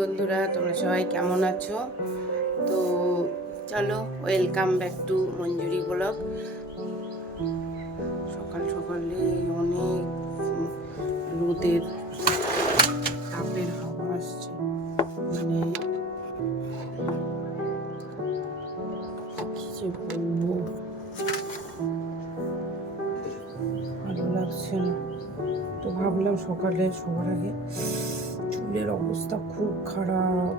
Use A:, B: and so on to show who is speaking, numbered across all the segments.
A: বন্ধুরা, তোমরা সবাই কেমন আছো? তো চলো welcome back to Manjuri blog. সকাল সকালে অনেক রোদের তাপের হাওয়া আসছে। মানে বলব? ভালো লাগছে না। তো ভাবলাম সকালে শোয়ার আগে চুলের অবস্থা খুব খারাপ।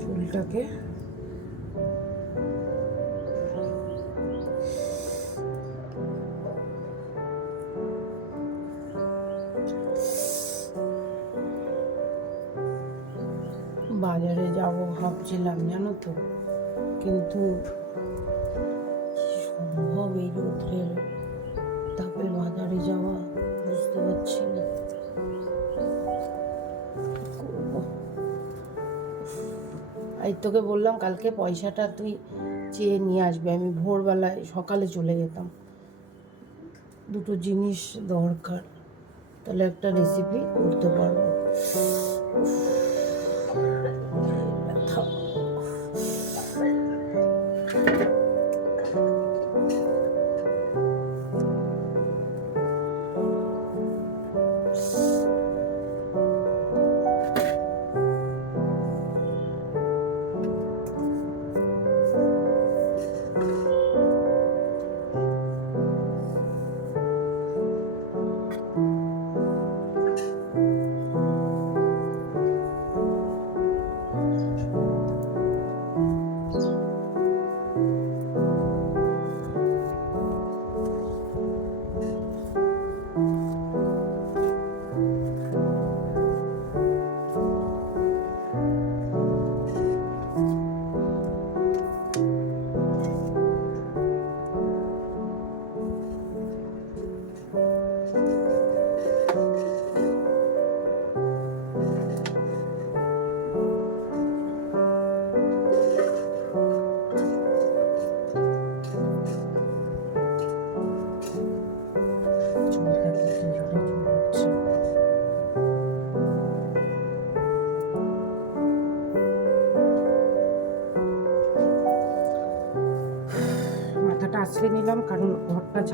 A: চুলটাকে। বাজারে যাব ভাবছিলাম জানো তো? কিন্তু সম্ভব এই রোদ্রের? বাজারে যাওয়া, বুঝতে পারছি না। এই তোকে বললাম, কালকে পয়সাটা তুই চেয়ে নিয়ে আসবে। আমি ভোরবেলায় সকালে চলে যেতাম। দুটো জিনিস দরকার। তাহলে একটা রেসিপি করতে পারব।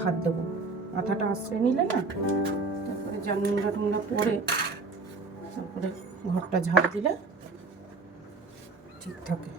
A: ঝাড় দেবো। মাথাটা আশ্রয় নিলে না, তারপরে যা নোংরা টোংরা পরে, তারপরে ঘরটা ঝাড় দিলে ঠিক থাকে।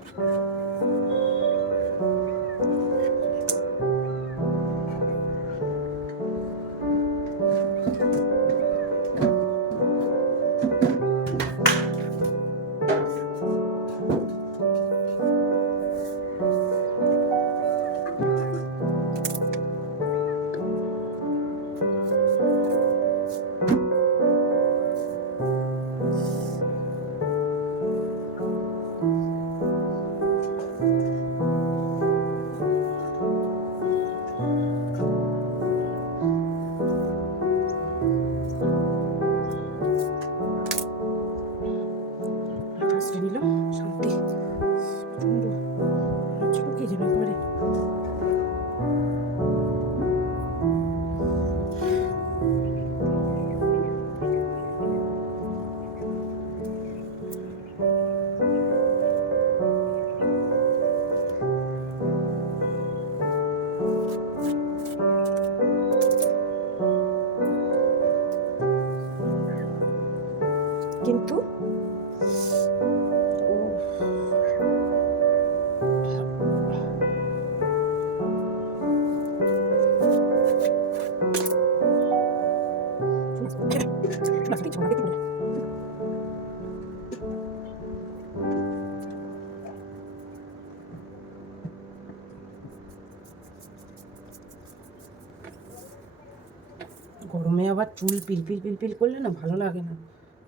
A: আবার চুল পিলপিল পিলপিল করলে না ভালো লাগে না।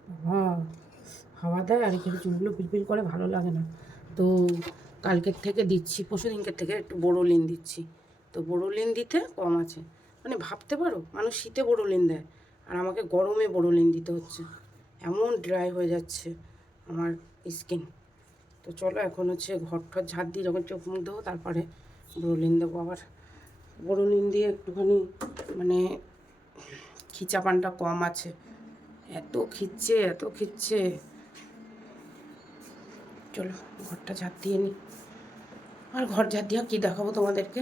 A: বাবা, হাওয়া দেয় আর এখানে চুলগুলো পিলপিল করে ভালো লাগে না। তো কালকের থেকে দিচ্ছি, পরশু দিনকের থেকে একটু বোরোলিন দিচ্ছি। তো বোরোলিন দিতে কম আছে। মানে ভাবতে পারো, মানুষ শীতে বোরোলিন দেয়, আর আমাকে গরমে বোরোলিন দিতে হচ্ছে। এমন ড্রাই হয়ে যাচ্ছে আমার স্কিন। তো চলো এখন হচ্ছে ঘর ঠর ঝাড় দিয়ে যখন চোখ মুখ দেবো তারপরে বোরোলিন দেবো আবার। বোরোলিন দিয়ে একটুখানি মানে খিচাপানটা কম আছে। এত খিচ্ছে এত খিচ্ছে। চলো, ঘরটা ঝাড় দিয়ে নিই আর ঘর ঝাড় দিয়ে কী দেখাবো তোমাদেরকে?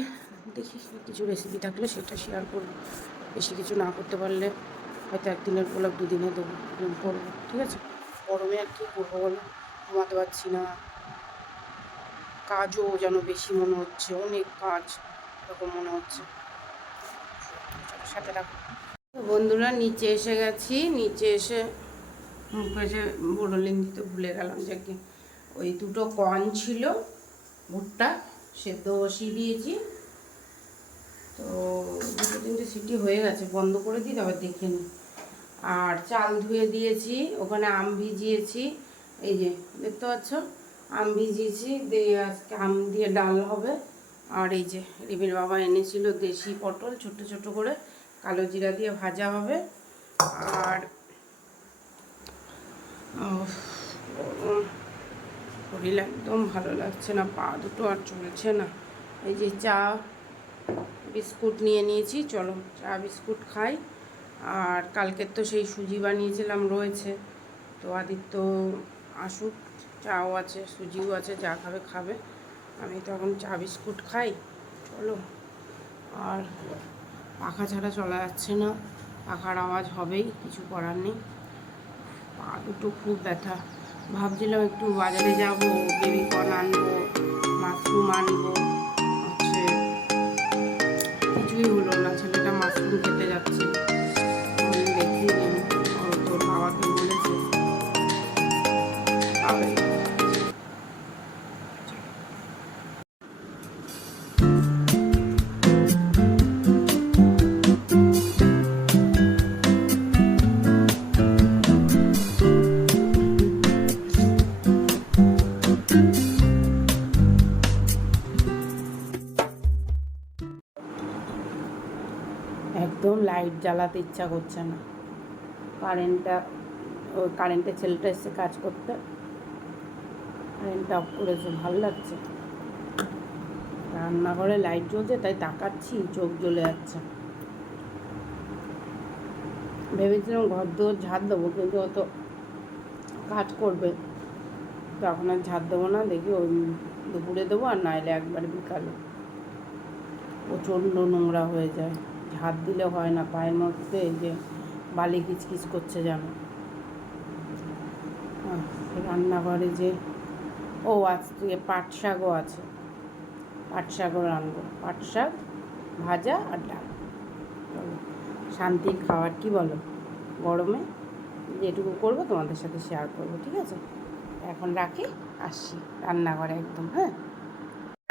A: দেখি কিছু রেসিপি থাকলে সেটা শেয়ার করব। বেশি কিছু না করতে পারলে হয়তো একদিনের ব্লগ দুদিনে দেবো করব, ঠিক আছে? গরমে আর কী করব বলো? ঘুমাতে পারছি না। কাজও যেন বেশি মনে হচ্ছে, অনেক কাজ এরকম মনে হচ্ছে। সাথে রাখো বন্ধুরা, নিচে এসে গেছি। নিচে এসে মুখে এসে বড়লিন দিতে ভুলে গেলাম যে কি ওই দুটো কর্ন ছিল, ভুট্টা, সেদ্ধ বসিয়ে দিয়েছি। তো দুটো তিনটে সিটি হয়ে গেছে, বন্ধ করে দিই তবে দেখে নিই। আর চাল ধুয়ে দিয়েছি, ওখানে আম ভিজিয়েছি। এই যে, দেখতে পাচ্ছ? আম ভিজিয়েছি, দিয়ে আজকে আম দিয়ে ডাল হবে। আর এই যে, রিমির বাবা এনেছিল দেশি পটল ছোট ছোট করে। কালো জিরা দিয়ে ভাজা হবে। আর শরীর একদম ভালো লাগছে না, পা দুটো আর চলছে না। এই যে চা বিস্কুট নিয়ে নিয়েছি, চলো চা বিস্কুট খাই। আর কালকের তো সেই সুজি বানিয়েছিলাম রয়েছে, তো আদিত্য আসুক, চাও আছে, সুজিও আছে, যা খাবে খাবে। আমি তখন চা বিস্কুট খাই, চলো। আর পাখা ছাড়া চলা যাচ্ছে না। পাখার আওয়াজ হবেই, কিছু করার নেই। পা দুটো খুব ব্যথা। ভাবছিলাম একটু বাজারে যাব বেবি কর্ন আনব মাশরুম আনব, হচ্ছে কিছুই হলো না, ছেলেটা মাশরুম খেতে যাচ্ছে। জ্বালাতে ইচ্ছা করছে না। কারেন্টটা ওই কারেন্টের ছেলেটা এসে কাজ করতে। কারেন্টটা অফ করেছে, ভালো লাগছে। রান্নাঘরে লাইট জ্বলছে, তাই তাকাচ্ছি, চোখ জ্বলে যাচ্ছে। ভেবেছিলাম ঘর দোর ঝাড় দেবো, কিন্তু অত কাজ করবে। তো এখন আর ঝাড় দেবো না, দেখি ওই দুপুরে দেবো আর নাইলে একবার বিকালে। প্রচণ্ড নোংরা হয়ে যায়। ঝাড় দিলে হয় না, পায়ের মধ্যে এই যে বালি কিচকিচ করছে যেন। রান্নাঘরে যে, ও আজকে পাট শাকও আছে। পাট শাকও রানবো পাট শাক, ভাজা আর ডাল। শান্তির খাবার কি বলো? গরমে যেটুকু করব তোমাদের সাথে শেয়ার করব, ঠিক আছে? এখন রাখি, আসছি রান্নাঘরে একদম হ্যাঁ?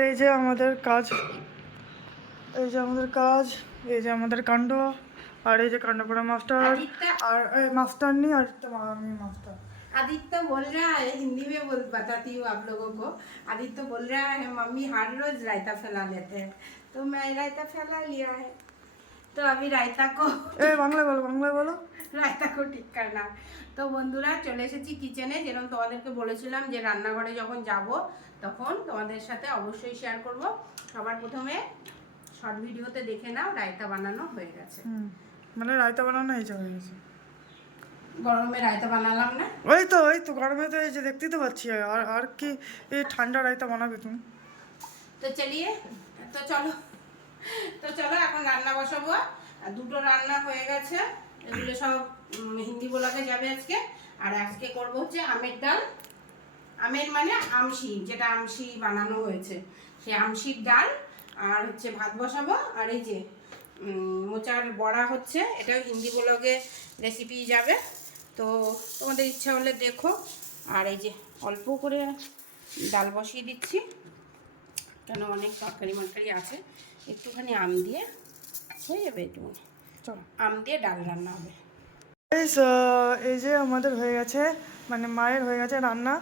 B: এই যে আমাদের কাজ, এই যে আমাদের কাজ। এই যে আমাদের কাণ্ড আর এই যে কাণ্ডপুরা মাস্টার
A: আদিত্যা-
B: আর এই মাস্টার নি আর তো আমি মাস্টার
A: आदित्य बोल रहा है हिंदी में बोल बताती हूँ आप लोगों को आदित्य बोल रहा है मम्मी हर रोज रायता फैला लेते हैं तो मैं रायता फैला लिया है तो अभी रायता को
B: এই বাংলায় বলো বাংলায় বলো
A: রায়তা को ঠিক करना তো বন্ধুরা চলে এসেছি কিচেনে যেরকম তোমাদেরকে বলেছিলাম যে রান্নাঘরে যখন যাব তখন তোমাদের সাথে অবশ্যই শেয়ার করব সবার প্রথমে শর্ট ভিডিওতে দেখে নাও রায়তা বানানো হয়ে গেছে।
B: মানে রায়তা বানানো এই হয়ে গেছে।
A: গরমে রায়তা বানালাম না?
B: ওই তো ওই তো গরমে তো এই যে দেখতেই তো পাচ্ছি আর আর কি এই ঠান্ডা রায়তা বানাবে তুমি?
A: তো চলিয়ে তো চলো তো চলো এখন রান্না বসাবো। আর দুটো রান্না হয়ে গেছে এগুলো সব হিন্দি বলাকে যাবে আজকে। আর আজকে করব হচ্ছে আমের ডাল। আমের মানে আমশি যেটা আমশি বানানো হয়েছে। সেই আমশির ডাল আর হচ্ছে ভাত বসাবো আর এই যে মোচার বড়া হচ্ছে এটা হিন্দি ব্লগে রেসিপি যাবে। তো তোমাদের ইচ্ছা হলে দেখো। আর এই যে অল্প করে ডাল বসিয়ে দিচ্ছি কেন অনেক তরকারি মরকারি আছে একটুখানি আম দিয়ে হয়ে যাবে একটু।
B: চলো।
A: আম দিয়ে ডাল রান্না হবে।
B: এই এই যে আমাদের হয়ে গেছে মানে মায়ের হয়ে গেছে রান্না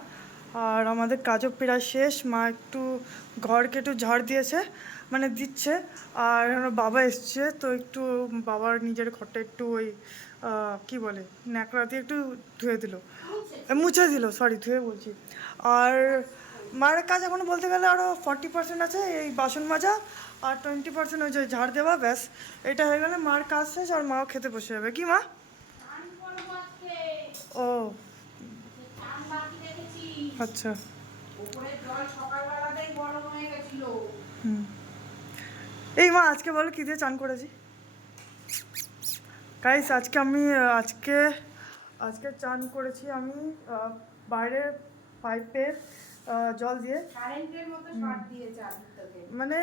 B: আর আমাদের কাজও প্রায় শেষ মা একটু ঘরকে একটু ঝড় দিয়েছে মানে দিচ্ছে। আর বাবা এসছে তো একটু বাবার নিজের ঘরটা একটু ওই কি বলে ন্যাকড়া দিয়ে একটু ধুয়ে দিল। মুছে। দিল সরি ধুয়ে বলছি। আর মায়ের কাজ এখনও বলতে গেলে আরও ফর্টি পার্সেন্ট আছে এই বাসন মাজা আর টোয়েন্টি পার্সেন্ট ওই যে ঝাড় দেওয়া ব্যাস। এটা হয়ে গেলে মার কাজ শেষ আর মাও খেতে বসে যাবে। কি মা? ও। আচ্ছা।
A: উপরে জল সকালবেলাতেই গরম হয়ে গেছিল।
B: হুম। এই মা আজকে বলো কী দিয়ে চান করেছি? গাইস আজকে আমি আজকে আজকে চান করেছি আমি বাইরের পাইপের জল দিয়ে। মানে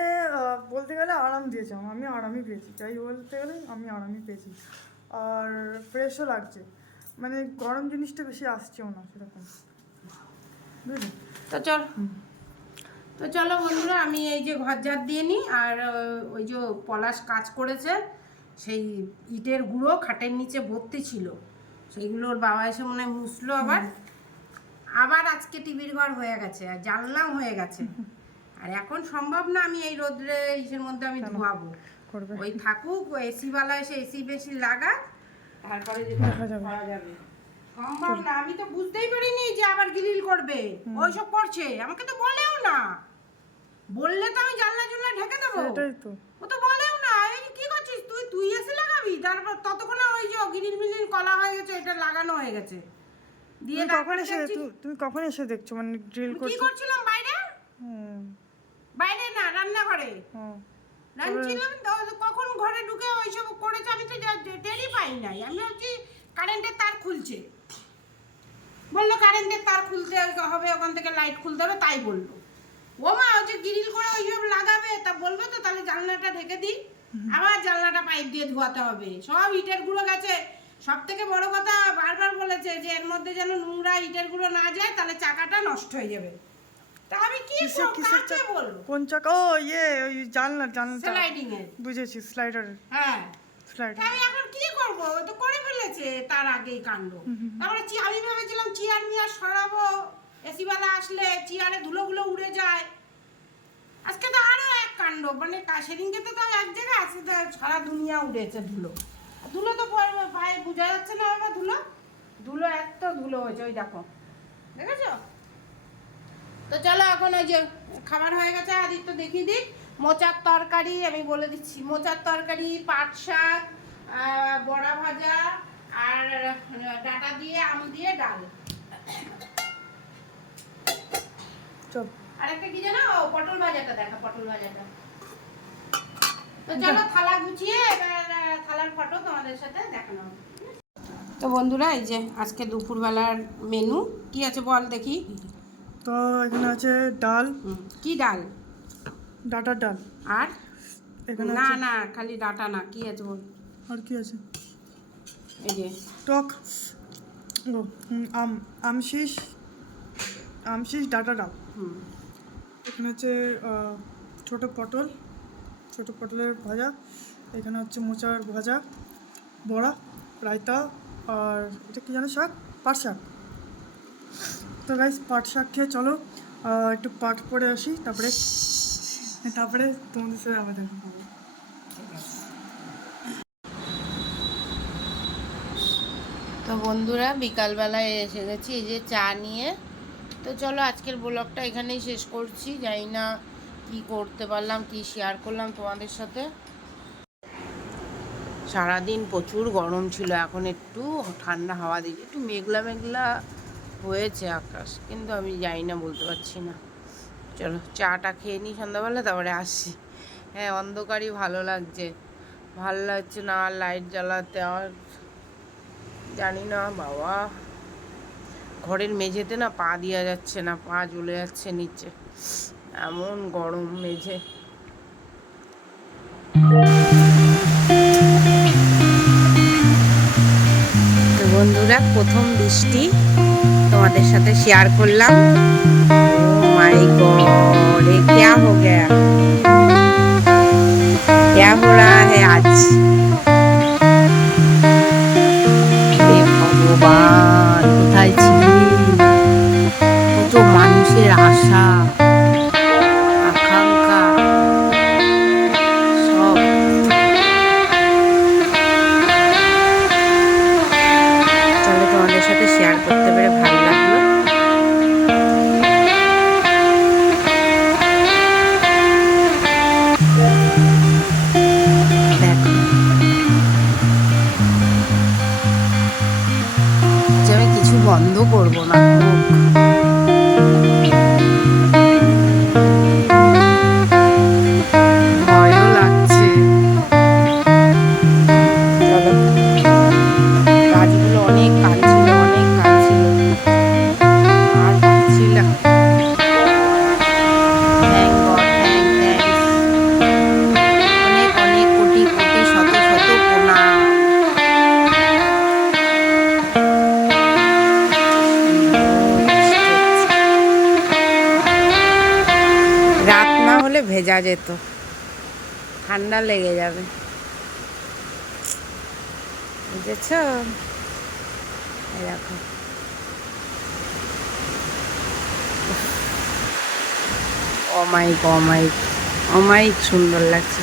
B: বলতে গেলে আরাম দিয়েছে আমার। আমি আরামই পেয়েছি। তাই বলতে গেলে আমি আরামই পেয়েছি। আর ফ্রেশও লাগছে। মানে গরম জিনিসটা বেশি আসছেও না সেরকম। বুঝলি?
A: তো চল। তো চলো বন্ধুরা আমি এই যে ঘর ঝাড় দিয়ে নিই আর ওই যে পলাশ কাজ করেছে সেই ইটের গুঁড়ো খাটের নিচে ভর্তি ছিল। সেইগুলো ওর বাবা এসে মনে হয় মুছলো আবার। আবার আজকে টিভির ঘর হয়ে গেছে আর জানলাম হয়ে গেছে। আর এখন সম্ভব না আমি এই রোদ্রে ইসের মধ্যে আমি ধোয়াবো। ওই থাকুক এসি বালা এসে এসি বেশি লাগা তারপরে যে
B: দেখা। যাবে।
A: সম্ভব না আমি তো বুঝতেই পারিনি যে আবার গ্রিল করবে। ওইসব করছে আমাকে তো বলেও না। বললে তো আমি জানলা জুনলা ঢেকে দেবো।
B: সেটাই তো।
A: ও তো বলেও না এই কি করছিস? তুই তুই এসে লাগাবি? তারপর ততক্ষণে ওই যে গ্রিল মিলিল কলা হয়ে গেছে এটা লাগানো হয়ে গেছে। দিয়ে
B: কখন এসে তুমি কখন এসে দেখছ? মানে ড্রিল
A: কি করছিলাম বাইরে?
B: হুম।
A: বাইরে না রান্নাঘরে।
B: হুম।
A: রাঁধছিলাম তো কখন ঘরে ঢুকে ওইসব করেছে আমি তো টেরই পাই নাই। আমি ভাবছি কারেন্টের তার খুলছে। বলল কারেন্টের তার খুলতে হবে ওখান থেকে লাইট খুলতে হবে তাই বলল। ও মা ওই যে গ্রিল করে ওইসব লাগাবে তা বলবে তো তাহলে জানলাটা ঢেকে দিই। আবার জানলাটা পাইপ দিয়ে ধোয়াতে হবে। সব ইটের গুঁড়ো গেছে। সব থেকে বড় কথা বারবার বলেছে যে এর মধ্যে যেন নোংরা ইটের গুঁড়ো না যায় তাহলে চাকাটা নষ্ট হয়ে যাবে। তা আমি কি? কাকে বলব?
B: কোন চাকা? ও ইয়ে ওই জানলা জানলা
A: স্লাইডিং এর।
B: বুঝেছি স্লাইডার
A: হ্যাঁ।
B: স্লাইডার
A: আমি এখন কি করব? তো করে ফেলেছে তার আগেই কাণ্ড। তারপরে আমি ভেবেছিলাম চেয়ার মিয়ার সরাবো। এসি বালা আসলে চেয়ারে ধুলোগুলো উড়ে যায়। আজকে তো আরও এক কাণ্ড মানে সেদিনকে তো তাও এক জায়গায় আজকে তো সারা দুনিয়া উড়েছে ধুলো। ধুলো তো পায়ে বোঝা যাচ্ছে না এবার ধুলো? ধুলো, এত ধুলো হয়েছে, ওই দেখো। দেখেছ? তো চলো এখন ওই যে খাবার হয়ে গেছে, আদিত্য দেখিয়ে দিক। মোচার তরকারি, আমি বলে দিচ্ছি, মোচার তরকারি, পাট শাক বড়া ভাজা, আর ডাটা দিয়ে, আম দিয়ে, ডাল।
B: চল।
A: আর একটা কি জানো? পটল ভাজাটা দেখা পটল ভাজাটা। তো চলো থালা গুছিয়ে এবার থালার ফটো তোমাদের সাথে দেখানো। তো বন্ধুরা এই যে আজকে দুপুরবেলার মেনু কি আছে বল দেখি।
B: তো এখানে আছে ডাল।
A: কি ডাল?
B: ডাটার ডাল।
A: আর?
B: এখানে
A: না না খালি ডাটা না কি আছে বল?
B: আর কি আছে?
A: এই যে।
B: টক। আম আমশিস আমশিস ডাটা ডাল। এখানে হচ্ছে ছোট পটল, ছোট পটলের ভাজা। এখানে হচ্ছে মোচার ভাজা, বড়া, রায়তা আর এটা কি জানো শাক? পাট শাক। তো গাইস পাট শাক খেয়ে চলো। একটু পাট পরে আসি, তারপরে তারপরে তোমাদের সাথে হবে।
A: তো বন্ধুরা, বিকালবেলায় এসে গেছি, এই যে চা নিয়ে। তো চলো আজকের ব্লগটা এখানেই শেষ করছি। জানি না কি করতে পারলাম, কি শেয়ার করলাম তোমাদের সাথে। সারাদিন প্রচুর গরম ছিল, এখন একটু ঠান্ডা হাওয়া দিচ্ছে, একটু মেঘলা মেঘলা হয়েছে আকাশ, কিন্তু আমি জানি না, বলতে পারছি না। চলো চাটা খেয়ে নিই সন্ধ্যাবেলা, তারপরে আসছি হ্যাঁ অন্ধকারই ভালো লাগছে। ভালো লাগছে না লাইট জ্বালাতে, আর জানি না, বাবা। ঘরের মেঝেতে না পা দেওয়া যাচ্ছে না, পা জ্বলে যাচ্ছে নিচে। এমন গরম মেঝে। বন্ধুরা, প্রথম বৃষ্টি তোমাদের সাথে শেয়ার করলাম। মাই ক্যা হো গয়া? ক্যা হো রা হ্যাঁ আজ? 啥 বুঝেছ এই অমায়িক অমায়িক অমায়িক সুন্দর লাগছে।